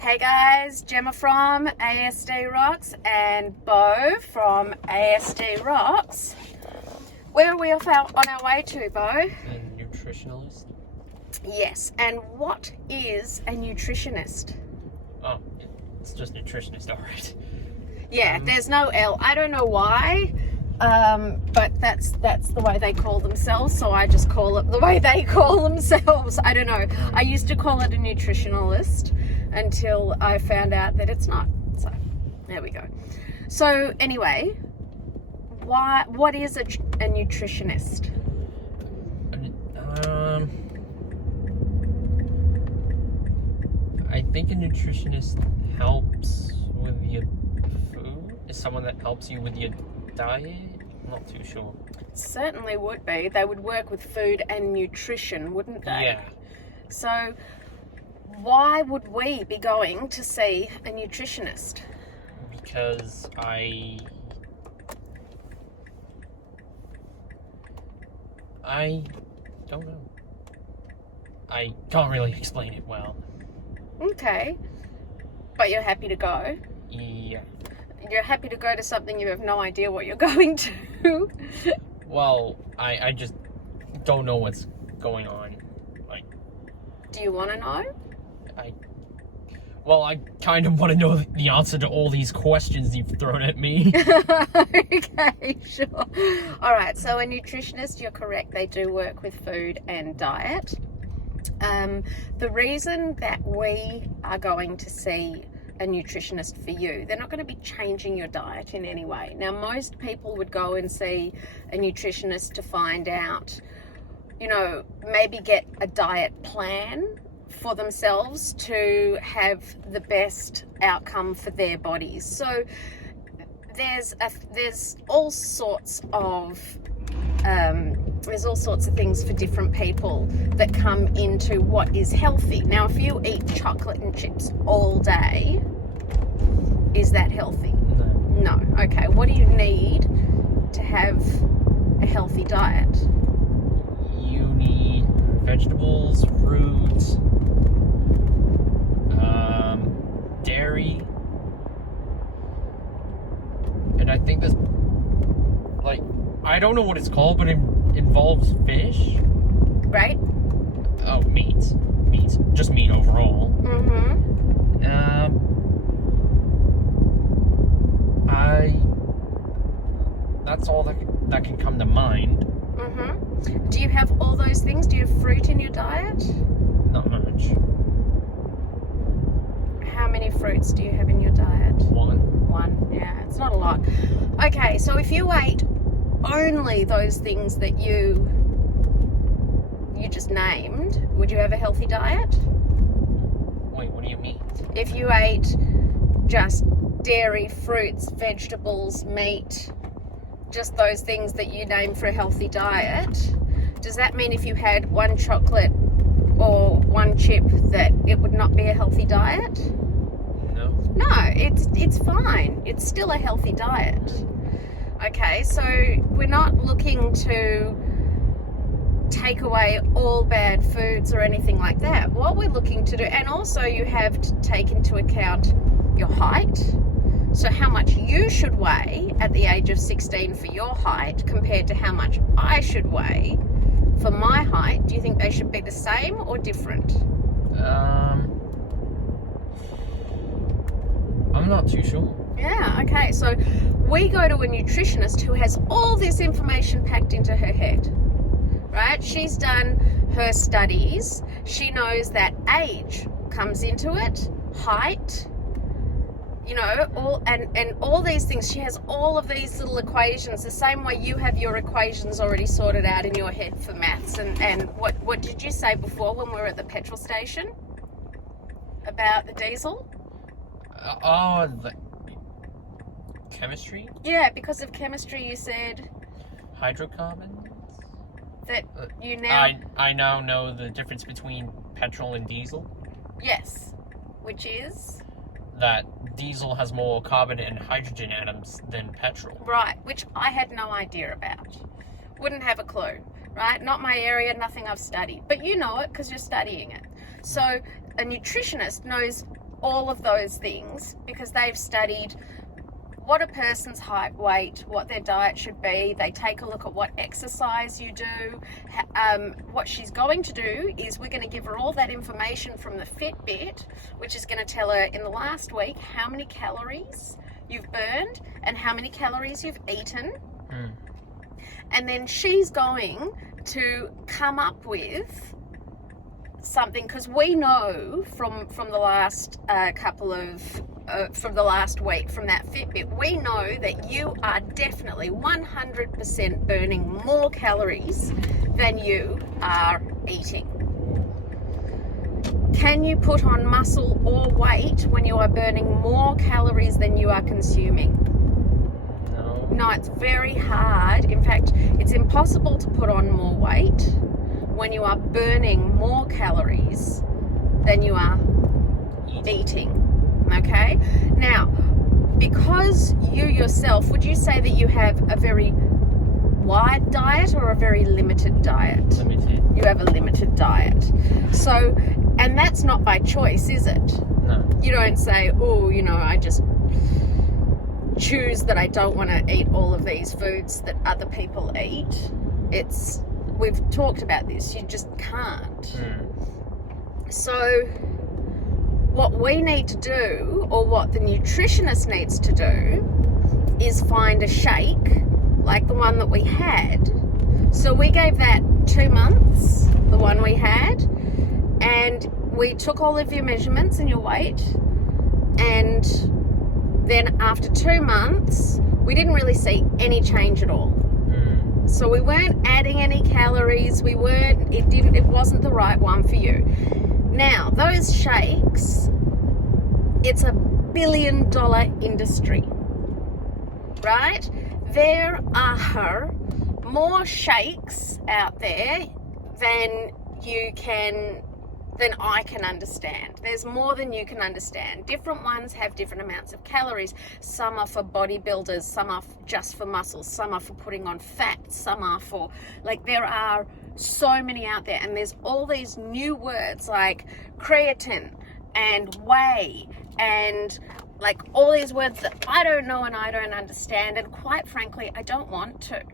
Hey guys, Gemma from ASD Rocks and Beau from ASD Rocks. Where are we on our way to, Beau? A nutritionist? Yes, and what is a nutritionist? Oh, it's just nutritionist, alright. Yeah, there's no L. I don't know why, but that's the way they call themselves, so I just call it the way they call themselves. I don't know. I used to call it a nutritionalist until I found out that it's not. So, there we go. So, anyway, what is a nutritionist? I think a nutritionist helps with your food. Is someone that helps you with your diet? I'm not too sure. Certainly would be. They would work with food and nutrition, wouldn't they? Yeah. So, why would we be going to see a nutritionist? Because I don't know. I can't really explain it well. Okay. But you're happy to go? Yeah. You're happy to go to something you have no idea what you're going to? Well, I just don't know what's going on. Like, Do you want to know? I kind of want to know the answer to all these questions you've thrown at me. Okay, sure. All right, so a nutritionist, you're correct. They do work with food and diet. The reason that we are going to see a nutritionist for you, they're not going to be changing your diet in any way. Now, most people would go and see a nutritionist to find out, maybe get a diet plan for themselves to have the best outcome for their bodies. So there's all sorts of things for different people that come into what is healthy. Now, if you eat chocolate and chips all day, is that healthy? No. Okay. What do you need to have a healthy diet? You need vegetables, fruits, dairy, and I think there's, I don't know what it's called, but it involves fish. Right? Oh, meat. Just meat overall. That's all that can come to mind. Do you have all those things? Do you have fruit in your diet? Not much. How many fruits do you have in your diet? One, yeah, it's not a lot. Okay, so if you ate only those things that you just named, would you have a healthy diet? Wait, what do you mean? If you ate just dairy, fruits, vegetables, meat, just those things that you name for a healthy diet, does that mean if you had one chocolate or one chip that it would not be a healthy diet? No, it's fine. It's still a healthy diet. Okay, so we're not looking to take away all bad foods or anything like that. What we're looking to do, and also you have to take into account your height. So how much you should weigh at the age of 16 for your height compared to how much I should weigh for my height. Do you think they should be the same or different? I'm not too sure. Yeah, okay. So we go to a nutritionist who has all this information packed into her head, right? She's done her studies. She knows that age comes into it, height, all these things. She has all of these little equations, the same way you have your equations already sorted out in your head for maths. And what did you say before when we were at the petrol station about the diesel? The chemistry? Yeah, because of chemistry you said Hydrocarbons? that you now... I now know the difference between petrol and diesel. Yes, which is... That diesel has more carbon and hydrogen atoms than petrol. Right, which I had no idea about. Wouldn't have a clue, right? Not my area, nothing I've studied. But you know it because you're studying it. So a nutritionist knows all of those things because they've studied what a person's height, weight, what their diet should be. They take a look at what exercise you do. What she's going to do is we're going to give her all that information from the Fitbit, which is going to tell her in the last week how many calories you've burned and how many calories you've eaten. And then she's going to come up with something, because we know from the last from the last week from that Fitbit, we know that you are definitely 100% burning more calories than you are eating. Can you put on muscle or weight when you are burning more calories than you are consuming? No, it's very hard. In fact, it's impossible to put on more weight when you are burning more calories than you are eating. Okay? Now, because you yourself, would you say that you have a very wide diet or a very limited diet? Limited. You have a limited diet. So, and that's not by choice, is it? No. You don't say, oh, you know, I just choose that I don't want to eat all of these foods that other people eat. We've talked about this, you just can't. So what we need to do, or what the nutritionist needs to do, is find a shake like the one that we had. So we gave that 2 months, the one we had, and we took all of your measurements and your weight, and then after 2 months we didn't really see any change at all. So we weren't adding any calories, it wasn't the right one for you. Now, those shakes, it's a $1 billion industry, right? There are more shakes out there than I can understand. There's more than you can understand. Different ones have different amounts of calories. Some are for bodybuilders, some are just for muscles, some are for putting on fat, some are for, there are so many out there, and there's all these new words like creatine and whey and all these words that I don't know and I don't understand, and quite frankly, I don't want to.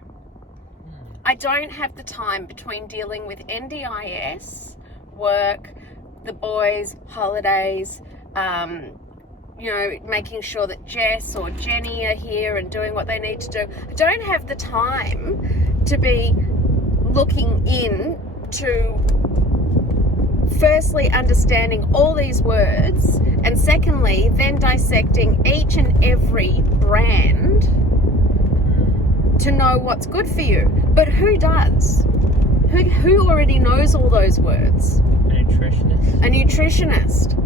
I don't have the time between dealing with NDIS, work, the boys, holidays, making sure that Jess or Jenny are here and doing what they need to do. I don't have the time to be looking in to firstly understanding all these words, and secondly then dissecting each and every brand to know what's good for you. But who does? Who already knows all those words? A nutritionist. A nutritionist.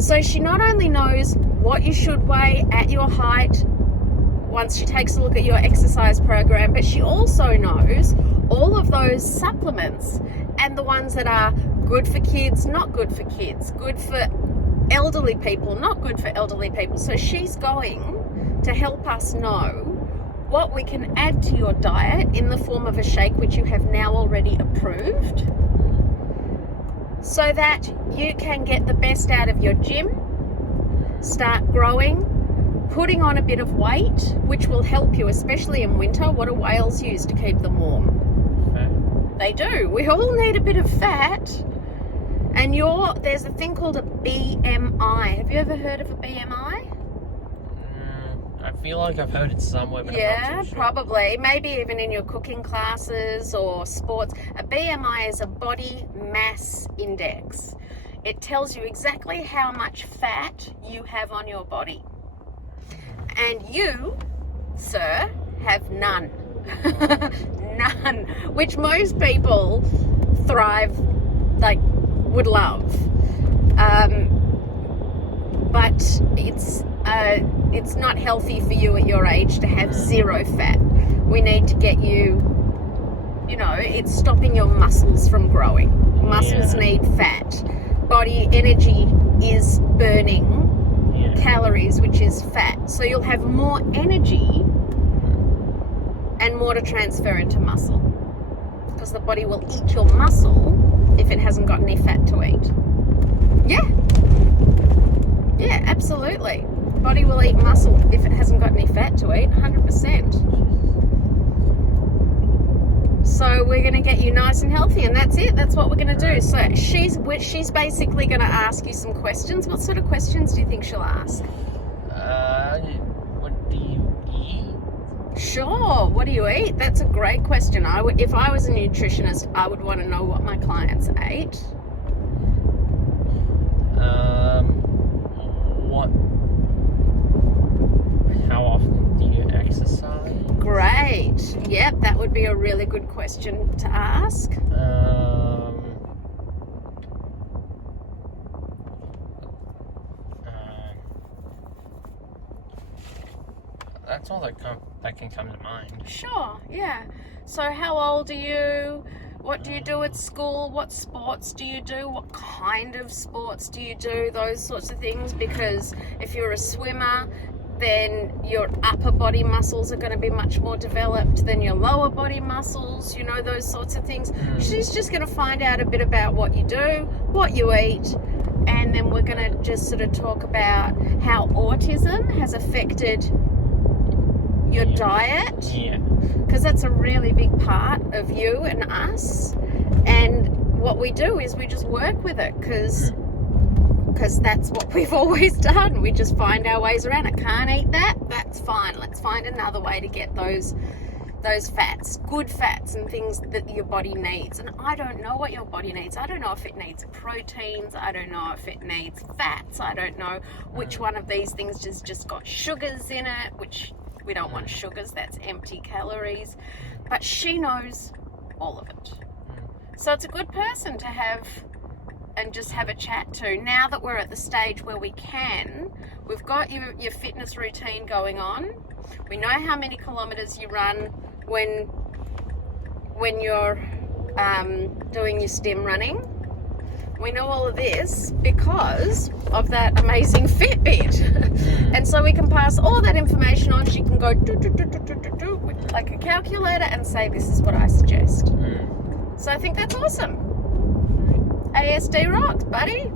So she not only knows what you should weigh at your height once she takes a look at your exercise program, but she also knows all of those supplements and the ones that are good for kids, not good for kids, good for elderly people, not good for elderly people. So she's going to help us know what we can add to your diet in the form of a shake, which you have now already approved, so that you can get the best out of your gym, start growing, putting on a bit of weight, which will help you, especially in winter. What do whales use to keep them warm? Fat. They do. We all need a bit of fat. And there's a thing called a BMI. Have you ever heard of a BMI? I feel like I've heard it somewhere, but yeah, I'm not too sure. Probably. Maybe even in your cooking classes or sports. A BMI is a body mass index. It tells you exactly how much fat you have on your body. And you, sir, have none. None. Which most people would love. But it's not healthy for you at your age to have zero fat. We need to get you, it's stopping your muscles from growing. Muscles need fat. Body energy is burning calories, which is fat. So you'll have more energy and more to transfer into muscle, because the body will eat your muscle if it hasn't got any fat to eat. Yeah. Absolutely. Body will eat muscle if it hasn't got any fat to eat, 100%. So we're going to get you nice and healthy, and that's it. That's what we're going to do. So she's basically going to ask you some questions. What sort of questions do you think she'll ask? What do you eat? Sure. What do you eat? That's a great question. If I was a nutritionist, I would want to know what my clients ate. How often do you exercise? Great. Yep, that would be a really good question to ask. That's all that can come to mind. Sure, yeah. So how old are you? What do you do at school? What sports do you do? What kind of sports do you do? Those sorts of things. Because if you're a swimmer, then your upper body muscles are going to be much more developed than your lower body muscles, you know, those sorts of things. She's just going to find out a bit about what you do, what you eat, and then we're going to just sort of talk about how autism has affected your diet. Yeah. Because that's a really big part of you and us. And what we do is we just work with it because that's what we've always done. We just find our ways around it. Can't eat that? That's fine. Let's find another way to get those fats, good fats and things that your body needs. And I don't know what your body needs. I don't know if it needs proteins. I don't know if it needs fats. I don't know which one of these things just got sugars in it, which we don't want sugars. That's empty calories. But she knows all of it. So it's a good person to have and just have a chat to. Now that we're at the stage where we've got your fitness routine going on. We know how many kilometers you run when you're doing your stim running. We know all of this because of that amazing Fitbit. And so we can pass all that information on. She can go like a calculator and say, this is what I suggest. So I think that's awesome. ASD rocks, buddy.